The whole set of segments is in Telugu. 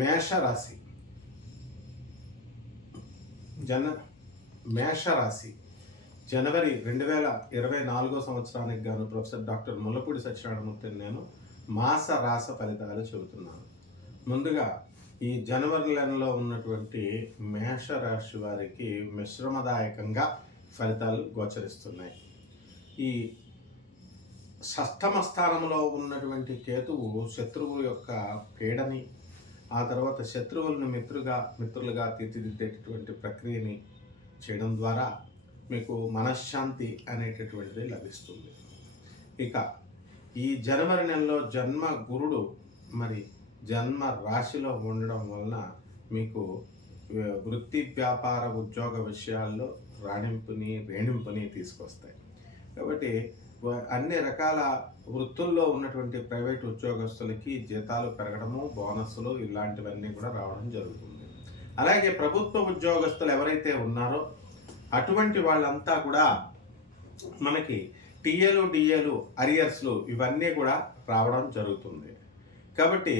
మేషరాశి మేషరాశి జనవరి 2024 సంవత్సరానికి గాను ప్రొఫెసర్ డాక్టర్ ముల్లపూడి సత్యనారాయణమూర్తిని నేను మాస రాస ఫలితాలు చెబుతున్నాను. ముందుగా ఈ జనవరి నెలలో ఉన్నటువంటి మేషరాశి వారికి మిశ్రమదాయకంగా ఫలితాలు గోచరిస్తున్నాయి. ఈ షష్టమ స్థానంలో ఉన్నటువంటి కేతువు శత్రువు యొక్క పీడని, ఆ తర్వాత శత్రువులను మిత్రులుగా తీర్చిదిద్దేటటువంటి ప్రక్రియని చేయడం ద్వారా మీకు మనశ్శాంతి అనేటటువంటిది లభిస్తుంది. ఇక ఈ జనవరి నెలలో జన్మ గురుడు జన్మ రాశిలో ఉండడం వలన మీకు వృత్తి వ్యాపార ఉద్యోగ విషయాల్లో రేణింపుని తీసుకొస్తాయి. కాబట్టి అన్ని రకాల వృత్తుల్లో ఉన్నటువంటి ప్రైవేట్ ఉద్యోగస్తులకి జీతాలు పెరగడము, బోనస్సులు ఇలాంటివన్నీ కూడా రావడం జరుగుతుంది. అలాగే ప్రభుత్వ ఉద్యోగస్తులు ఎవరైతే ఉన్నారో అటువంటి వాళ్ళంతా కూడా మనకి టీఏలు, డిఏలు, అరియర్స్లు ఇవన్నీ కూడా రావడం జరుగుతుంది. కాబట్టి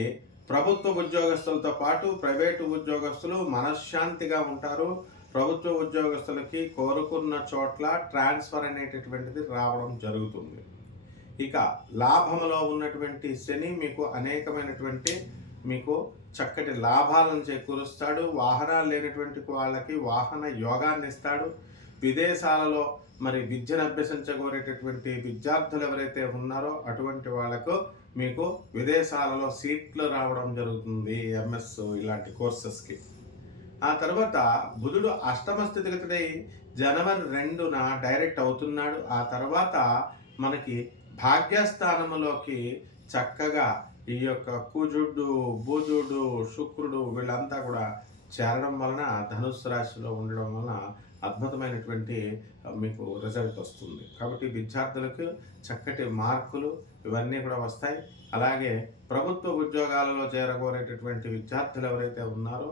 ప్రభుత్వ ఉద్యోగస్తులతో పాటు ప్రైవేటు ఉద్యోగస్తులు మనశ్శాంతిగా ఉంటారు. ప్రభుత్వ ఉద్యోగస్తులకి కోరుకున్న చోట్ల ట్రాన్స్ఫర్ అనేటటువంటిది రావడం జరుగుతుంది. ఇక లాభంలో ఉన్నటువంటి శని మీకు అనేకమైనటువంటి చక్కటి లాభాలను చేకూరుస్తాడు. వాహనాలు లేనటువంటి వాళ్ళకి వాహన యోగాన్ని ఇస్తాడు. విదేశాలలో విద్యను అభ్యసించగోరేటటువంటి విద్యార్థులు ఎవరైతే ఉన్నారో అటువంటి వాళ్లకు మీకు విదేశాలలో సీట్లు రావడం జరుగుతుంది, ఎంఎస్ ఇలాంటి కోర్సెస్కి. ఆ తర్వాత బుధుడు అష్టమ స్థితిగతుడై జనవరి 2న డైరెక్ట్ అవుతున్నాడు. ఆ తర్వాత మనకి భాగ్యస్థానంలోకి చక్కగా ఈ యొక్క కుజుడు, బుధుడు, శుక్రుడు వీళ్ళంతా కూడా చేరడం వలన ధనుస్సు రాశిలో ఉండడం వలన అద్భుతమైనటువంటి మీకు రిజల్ట్ వస్తుంది. కాబట్టి విద్యార్థులకు చక్కటి మార్కులు ఇవన్నీ కూడా వస్తాయి. అలాగే ప్రభుత్వ ఉద్యోగాలలో చేరగోరేటటువంటి విద్యార్థులు ఎవరైతే ఉన్నారో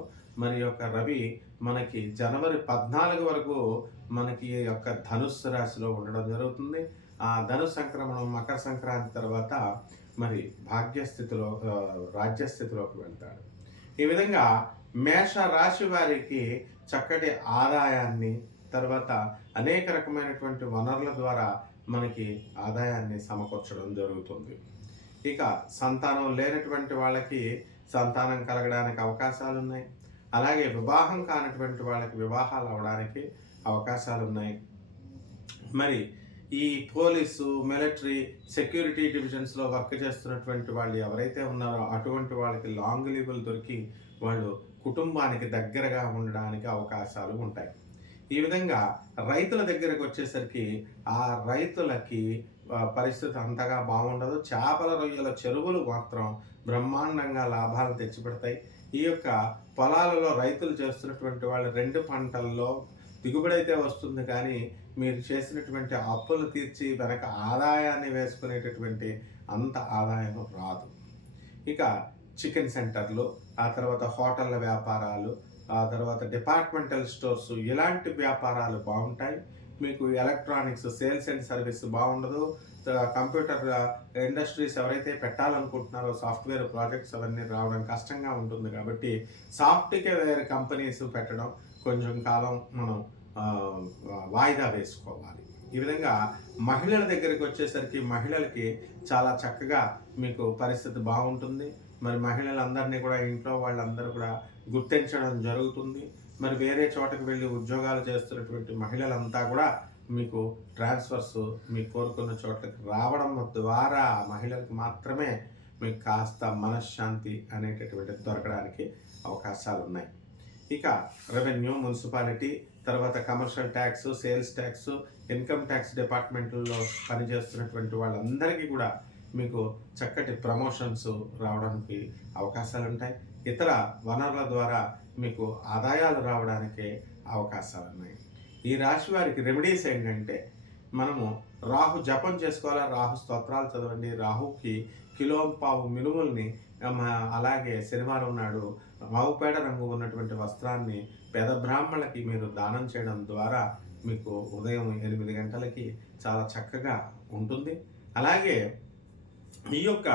రవి మనకి జనవరి 14 వరకు మనకి ఈ యొక్క ధనుస్సు రాశిలో ఉండడం జరుగుతుంది. ఆ ధను సంక్రమణం మకర సంక్రాంతి తర్వాత భాగ్యస్థితిలో రాజ్యస్థితిలోకి వెళ్తాడు. ఈ విధంగా మేష రాశి వారికి చక్కటి ఆదాయాన్ని, తర్వాత అనేక రకమైనటువంటి వనరుల ద్వారా మనకి ఆదాయాన్ని సమకూర్చడం జరుగుతుంది. ఇక సంతానం లేనటువంటి వాళ్ళకి సంతానం కలగడానికి అవకాశాలు ఉన్నాయి. అలాగే వివాహం కానటువంటి వాళ్ళకి వివాహాలు అవడానికి అవకాశాలు ఉన్నాయి. ఈ పోలీసు, మిలిటరీ, సెక్యూరిటీ డివిజన్స్లో వర్క్ చేస్తున్నటువంటి వాళ్ళు ఎవరైతే ఉన్నారో అటువంటి వాళ్ళకి లాంగ్ లీవులు దొరికి వాళ్ళు కుటుంబానికి దగ్గరగా ఉండడానికి అవకాశాలు ఉంటాయి. ఈ విధంగా రైతుల దగ్గరకు వచ్చేసరికి ఆ రైతులకి పరిస్థితి అంతగా బాగుండదు. చేపల రొయ్యల చెరువులు మాత్రం బ్రహ్మాండంగా లాభాలు తెచ్చిపెడతాయి. ఈ యొక్క పొలాలలో రైతులు చేస్తున్నటువంటి వాళ్ళు 2 పంటల్లో దిగుబడి అయితే వస్తుంది, కానీ మీరు చేసినటువంటి అప్పులు తీర్చి వెనక ఆదాయాన్ని వేసుకునేటటువంటి అంత ఆదాయం రాదు. ఇక చికెన్ సెంటర్లు, ఆ తర్వాత హోటళ్ళ వ్యాపారాలు, ఆ తర్వాత డిపార్ట్మెంటల్ స్టోర్స్ ఇలాంటి వ్యాపారాలు బాగుంటాయి. మీకు ఎలక్ట్రానిక్స్ సేల్స్ అండ్ సర్వీస్ బాగుండదు. కంప్యూటర్ ఇండస్ట్రీస్ ఎవరైతే పెట్టాలనుకుంటున్నారో సాఫ్ట్వేర్ ప్రాజెక్ట్స్ అవన్నీ రావడం కష్టంగా ఉంటుంది. కాబట్టి సాఫ్ట్వేర్ కంపెనీస్ పెట్టడం కొంచెం కాలం మనం వాయిదా వేసుకోవాలి. ఈ విధంగా మహిళల దగ్గరికి వచ్చేసరికి మహిళలకి చాలా చక్కగా మీకు పరిస్థితి బాగుంటుంది. మహిళలందరినీ కూడా ఇంట్లో వాళ్ళందరూ కూడా గుర్తించడం జరుగుతుంది. వేరే చోటకి వెళ్ళి ఉద్యోగాలు చేస్తున్నటువంటి మహిళలంతా కూడా మీకు ట్రాన్స్ఫర్స్ మీకు కోరుకున్న చోట్లకి రావడం ద్వారా మహిళలకు మాత్రమే మీకు కాస్త మనశ్శాంతి అనేటటువంటిది దొరకడానికి అవకాశాలు ఉన్నాయి. ఇక రెవెన్యూ, మున్సిపాలిటీ, తర్వాత commercial tax, sales tax, income tax డిపార్ట్మెంట్లో పనిచేస్తున్నటువంటి వాళ్ళందరికీ కూడా మీకు చక్కటి ప్రమోషన్స్ రావడానికి అవకాశాలు ఉంటాయి. ఇతర వనరుల ద్వారా మీకు ఆదాయాలు రావడానికి అవకాశాలు ఉన్నాయి. ఈ రాశి వారికి రెమెడీస్ ఏంటంటే మనము రాహు జపం చేసుకోవాలా, రాహు స్తోత్రాలు చదవండి. రాహుకి కిలోంపావు మినుముల్ని, అలాగే శనివారం నాడు ఆవుపేడ రంగు ఉన్నటువంటి వస్త్రాన్ని పేద బ్రాహ్మణులకి మీరు దానం చేయడం ద్వారా మీకు ఉదయం 8 గంటలకి చాలా చక్కగా ఉంటుంది. అలాగే ఈ యొక్క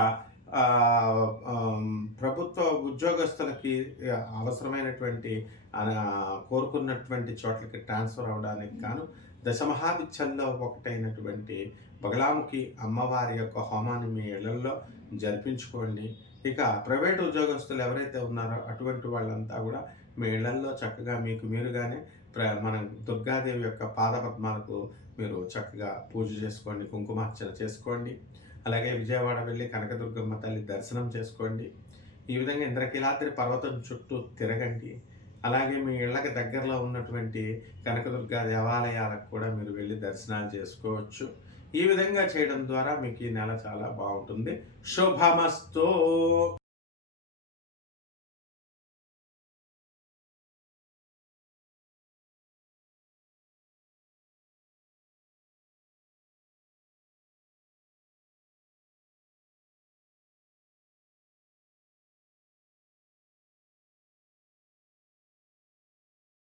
ప్రభుత్వ ఉద్యోగస్తులకి అవసరమైనటువంటి కోరుకున్నటువంటి చోట్లకి ట్రాన్స్ఫర్ అవ్వడానికి గాను దశమహావిద్యల్లో ఒకటైనటువంటి బగలాముఖి అమ్మవారి యొక్క హోమాన్ని మీ ఇళ్లల్లో జరిపించుకోండి. ఇక ప్రైవేట్ ఉద్యోగస్తులు ఎవరైతే ఉన్నారో అటువంటి వాళ్ళంతా కూడా మీ ఇళ్లల్లో చక్కగా మీకు మీరుగానే మన దుర్గాదేవి యొక్క పాదపద్మాలకు మీరు చక్కగా పూజ చేసుకోండి, కుంకుమార్చన చేసుకోండి. అలాగే విజయవాడ వెళ్ళి కనకదుర్గమ్మ తల్లి దర్శనం చేసుకోండి. ఈ విధంగా ఇంద్రకీలాద్రి పర్వతం చుట్టూ తిరగండి. అలాగే మీ ఇళ్ళకి దగ్గరలో ఉన్నటువంటి కనకదుర్గ దేవాలయాలకు కూడా మీరు వెళ్ళి దర్శనాలు చేసుకోవచ్చు. ఈ విధంగా చేయడం ద్వారా మీకు ఈ నెల చాలా బాగుంటుంది. శుభమస్తు.